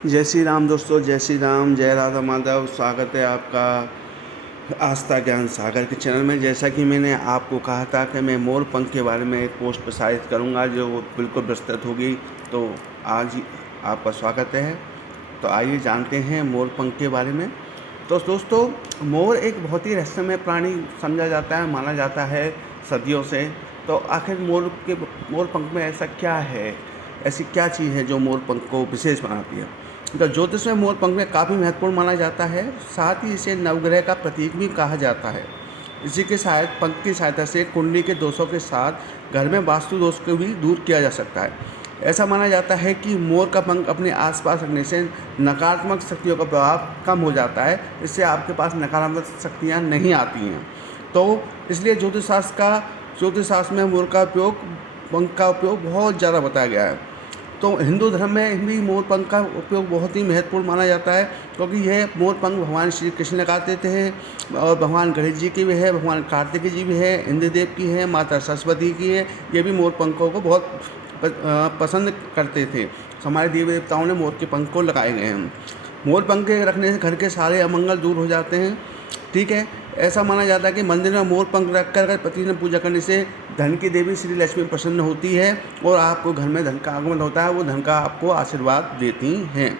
जय श्री राम दोस्तों, जय श्री राम, जय राधा माधव। स्वागत है आपका आस्था ज्ञान सागर के चैनल में। जैसा कि मैंने आपको कहा था कि मैं मोर पंख के बारे में एक पोस्ट प्रसारित करूंगा जो बिल्कुल विस्तृत होगी, तो आज आपका स्वागत है। तो आइए जानते हैं मोर पंख के बारे में। तो दोस्तों, मोर एक बहुत ही रहस्यमय प्राणी समझा जाता है, माना जाता है सदियों से। तो आखिर मोर पंख में ऐसा क्या है, ऐसी क्या चीज़ है जो मोर पंख को विशेष बनाती है। तो ज्योतिष में मोर पंख में काफ़ी महत्वपूर्ण माना जाता है। साथ ही इसे नवग्रह का प्रतीक भी कहा जाता है। इसी के पंख की सहायता से कुंडली के दोषों के साथ घर में वास्तु दोष को भी दूर किया जा सकता है। ऐसा माना जाता है कि मोर का पंख अपने आसपास रखने से नकारात्मक शक्तियों का प्रभाव कम हो जाता है। इससे आपके पास नकारात्मक शक्तियाँ नहीं आती हैं। तो इसलिए ज्योतिष शास्त्र में मोर का उपयोग, पंख का उपयोग बहुत ज़्यादा बताया गया है। तो हिंदू धर्म में भी मोर पंख का उपयोग बहुत ही महत्वपूर्ण माना जाता है, क्योंकि यह मोर पंख भगवान श्री कृष्ण लगाते थे और भगवान गणेश जी की भी है, भगवान कार्तिक जी भी है, इंद्रदेव की है, माता सरस्वती की है। ये भी मोर पंखों को बहुत पसंद करते थे। हमारे देवी देवताओं ने मोर के पंख को लगाए गए हैं। मोर पंख के रखने से घर के सारे अमंगल दूर हो जाते हैं। ठीक है, ऐसा माना जाता है कि मंदिर में मोर पंख रखकर अगर प्रतिदिन पूजा करने से धन की देवी श्री लक्ष्मी प्रसन्न होती है और आपको घर में धन का आगमन होता है, वो धन का आपको आशीर्वाद देती हैं।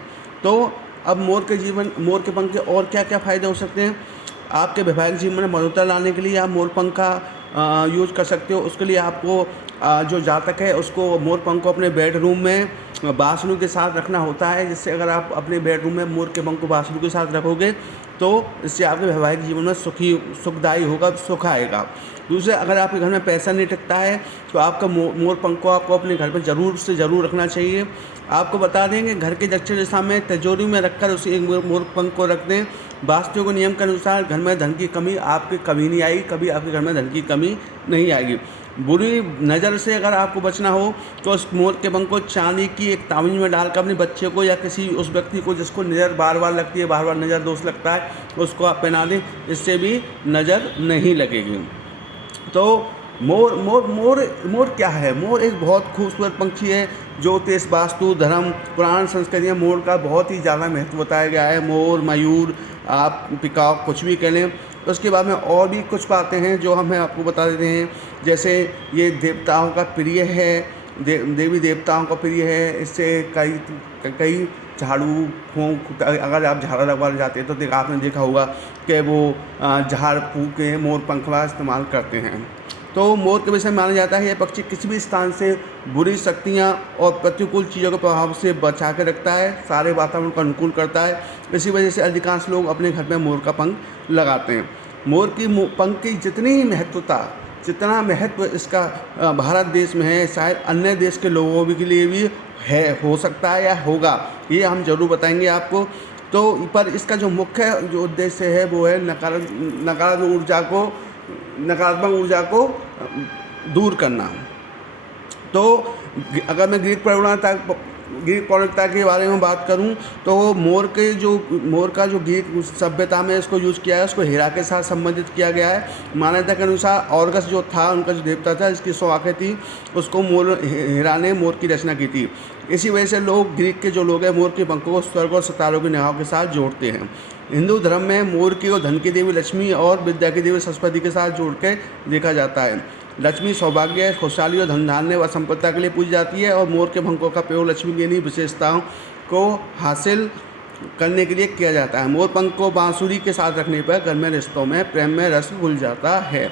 तो अब मोर के पंख के और क्या क्या फ़ायदे हो सकते हैं। आपके वैवाहिक जीवन में मधुरता लाने के लिए आप मोर पंख का यूज कर सकते हो। उसके लिए आपको जो जातक है उसको मोर पंख को अपने बेडरूम में बांसुरी के साथ रखना होता है, जिससे अगर आप अपने बेडरूम में मोर के पंख को बांसुरी के साथ रखोगे तो इससे आपके वैवाहिक जीवन में सुखदायी होगा, सुख आएगा। दूसरे, अगर आपके घर में पैसा नहीं टिकता है तो आपका मोर पंख को आपको अपने घर में ज़रूर से ज़रूर रखना चाहिए। आपको बता देंगे, घर के दक्षिण दिशा में तिजोरी में रखकर उसे एक मोर पंख को रख दें। वास्तु के नियम के अनुसार घर में धन की कमी आपके कभी नहीं आएगी, कभी आपके घर में धन की कमी नहीं आएगी। बुरी नज़र से अगर आपको बचना हो तो उस मोर के पंख को चांदी की एक ताबीज में डालकर अपने बच्चे को या किसी उस व्यक्ति को जिसको नज़र बार बार लगती है, बार बार नज़र दोष लगता है, उसको आप पहना दें। इससे भी नज़र नहीं लगेगी। तो मोर क्या है। मोर एक बहुत खूबसूरत पंछी है। ज्योतिष, वास्तु, धर्म, पुराण संस्कृति में मोर का बहुत ही ज़्यादा महत्व बताया गया है। मोर, मयूर, आप पिकॉक कुछ भी कह लें। उसके बाद में और भी कुछ बातें हैं जो हमें आपको बता देते हैं। जैसे ये देवताओं का प्रिय है, देवी देवताओं का प्रिय है। इससे कई झाड़ू फूँक, अगर आप झाड़ा लगवाने जाते हैं तो आपने देखा होगा कि वो झाड़ फूँक के मोर पंख का इस्तेमाल करते हैं। तो मोर के विषय में माना जाता है यह पक्षी किसी भी स्थान से बुरी शक्तियाँ और प्रतिकूल चीज़ों के प्रभाव से बचा के रखता है, सारे वातावरण को अनुकूल करता है। इसी वजह से अधिकांश लोग अपने घर में मोर का पंख लगाते हैं। मोर की पंख की जितना महत्व इसका भारत देश में है, शायद अन्य देश के लोगों के लिए भी है, हो सकता है या होगा, ये हम ज़रूर बताएंगे आपको। तो पर इसका जो मुख्य उद्देश्य है वो है नकारात्मक ऊर्जा को दूर करना। तो अगर मैं ग्रीक पौराणिकता के बारे में बात करूं तो मोर का जो ग्रीक सभ्यता में इसको यूज़ किया है, उसको हीरा के साथ संबंधित किया गया है। मान्यता के अनुसार ऑर्गस जो था, उनका जो देवता था, इसकी 100 आंखें थी, उसको हीरा ने मोर की रचना की थी। इसी वजह से ग्रीक के जो लोग हैं मोर के पंखों को स्वर्ग और सितारों की निगाहों के साथ जोड़ते हैं। हिंदू धर्म में मोर की धन की देवी लक्ष्मी और विद्या की देवी सरस्वती के साथ जोड़ के देखा जाता है। लक्ष्मी सौभाग्य, खुशहाली और धन धान्य व संपत्ति के लिए पूजी जाती है और मोर के पंखों का प्रयोग लक्ष्मी की इन्हीं विशेषताओं को हासिल करने के लिए किया जाता है। मोर पंख को बांसुरी के साथ रखने पर घर में रिश्तों में प्रेम में रस घुल जाता है।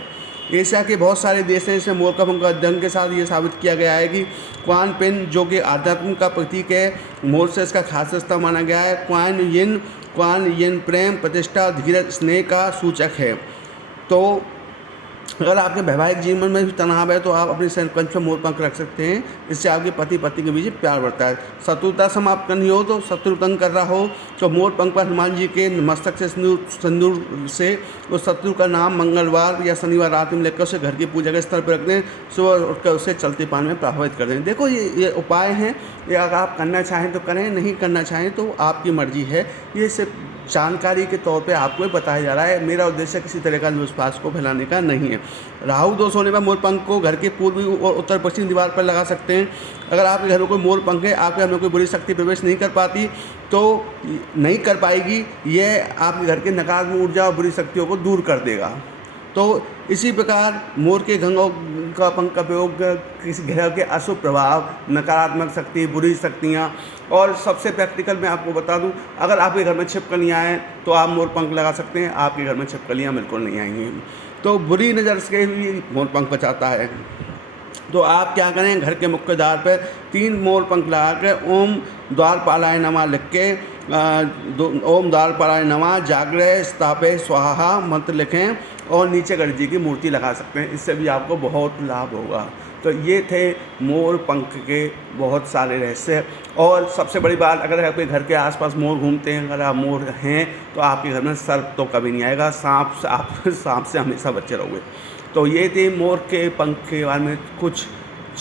एशिया के बहुत सारे देश हैं जिसमें मोर का पंख अध्ययन के साथ ये साबित किया गया है कि क्वान पिन, जो कि आध्यात्म का प्रतीक है, मोर से इसका खास रिश्ता माना गया है। क्वान यिन प्रेम, प्रतिष्ठा, धीरज, स्नेह का सूचक है। तो अगर आपके वैवाहिक जीवन में भी तनाव है तो आप अपने कंठ पर मोर पंख रख सकते हैं। इससे आपके पति पत्नी के बीच प्यार बढ़ता है। शत्रुता समाप्त करनी हो तो शत्रु तंग कर रहा हो तो मोर पंख पर हनुमान जी के मस्तक से सिंदूर से उस शत्रु का नाम मंगलवार या शनिवार रात में लेकर उसे घर की पूजा के स्तर पर रख दें। सुबह उठकर उसे चलते पानी में प्रभावित कर दें। देखो, ये उपाय हैं। ये अगर आप करना चाहें तो करें, नहीं करना चाहें तो आपकी मर्जी है। ये सिर्फ जानकारी के तौर पे आपको बताया जा रहा है। मेरा उद्देश्य किसी तरह का विश्वास को फैलाने का नहीं है। राहु दोष होने पर मोर पंख को घर के पूर्वी और उत्तर पश्चिम दीवार पर लगा सकते हैं। अगर आपके घर में कोई मोर पंख है, आपके घर में कोई बुरी शक्ति प्रवेश नहीं कर पाती तो नहीं कर पाएगी, यह आपके घर के नकारात्मक ऊर्जा और बुरी शक्तियों को दूर कर देगा। तो इसी प्रकार मोर के घोंघों का पंख का प्रयोग किसी ग्रह के अशुभ प्रभाव, नकारात्मक शक्ति, बुरी शक्तियाँ, और सबसे प्रैक्टिकल मैं आपको बता दूं, अगर आपके घर में छिपकलियाँ हैं तो आप मोर पंख लगा सकते हैं। आपके घर में छिपकलियाँ बिल्कुल नहीं आएंगी। तो बुरी नज़र से भी मोर पंख बचाता है। तो आप क्या करें, घर के मुख्य द्वार पर 3 मोर पंख लगा कर ओम द्वारपालाय नमः लिख के ओम द्वारपालाय नमः जागृह स्थापय स्वाहा मंत्र लिखें और नीचे गणेश जी की मूर्ति लगा सकते हैं। इससे भी आपको बहुत लाभ होगा। तो ये थे मोर पंख के बहुत सारे रहस्य। और सबसे बड़ी बात, अगर आपके घर के आसपास मोर घूमते हैं, अगर आप मोर हैं तो आपके घर में सर्प तो कभी नहीं आएगा। सांप से हमेशा बचे रहोगे। तो ये थी मोर के पंख के बारे में कुछ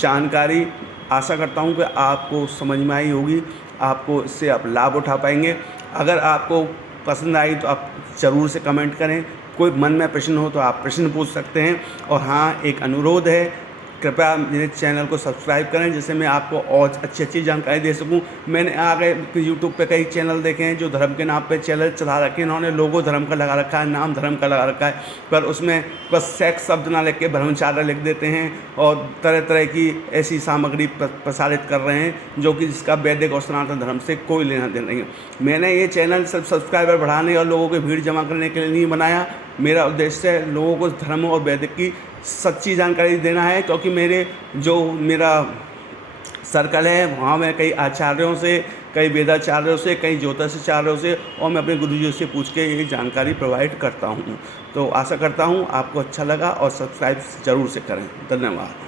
जानकारी। आशा करता हूँ कि आपको समझ में आई होगी, आपको इससे आप लाभ उठा पाएंगे। अगर आपको पसंद आई तो आप ज़रूर से कमेंट करें। कोई मन में प्रश्न हो तो आप प्रश्न पूछ सकते हैं। और हाँ, एक अनुरोध है, कृपया मेरे चैनल को सब्सक्राइब करें जिससे मैं आपको और अच्छी जानकारी दे सकूं। मैंने आगे यूट्यूब पे कई चैनल देखे हैं जो धर्म के नाम पे चैनल चला रखे हैं। इन्होंने लोगो धर्म का लगा रखा है, नाम धर्म का लगा रखा है, पर उसमें बस सेक्स शब्द ना लिख के ब्रह्मचार्य लिख देते हैं और तरह तरह की ऐसी सामग्री प्रसारित कर रहे हैं जो कि जिसका वैदिक और सनातन धर्म से कोई लेना देना नहीं है। मैंने ये चैनल सिर्फ सब्सक्राइबर बढ़ाने और लोगों की भीड़ जमा करने के लिए नहीं बनाया। मेरा उद्देश्य है लोगों को धर्म और वैदिक की सच्ची जानकारी देना है, क्योंकि मेरा सर्कल है वहाँ मैं कई आचार्यों से, कई वेदाचार्यों से, कई ज्योतिषाचार्यों से और मैं अपने गुरुजी से पूछ के ये जानकारी प्रोवाइड करता हूँ। तो आशा करता हूँ आपको अच्छा लगा और सब्सक्राइब ज़रूर से करें। धन्यवाद।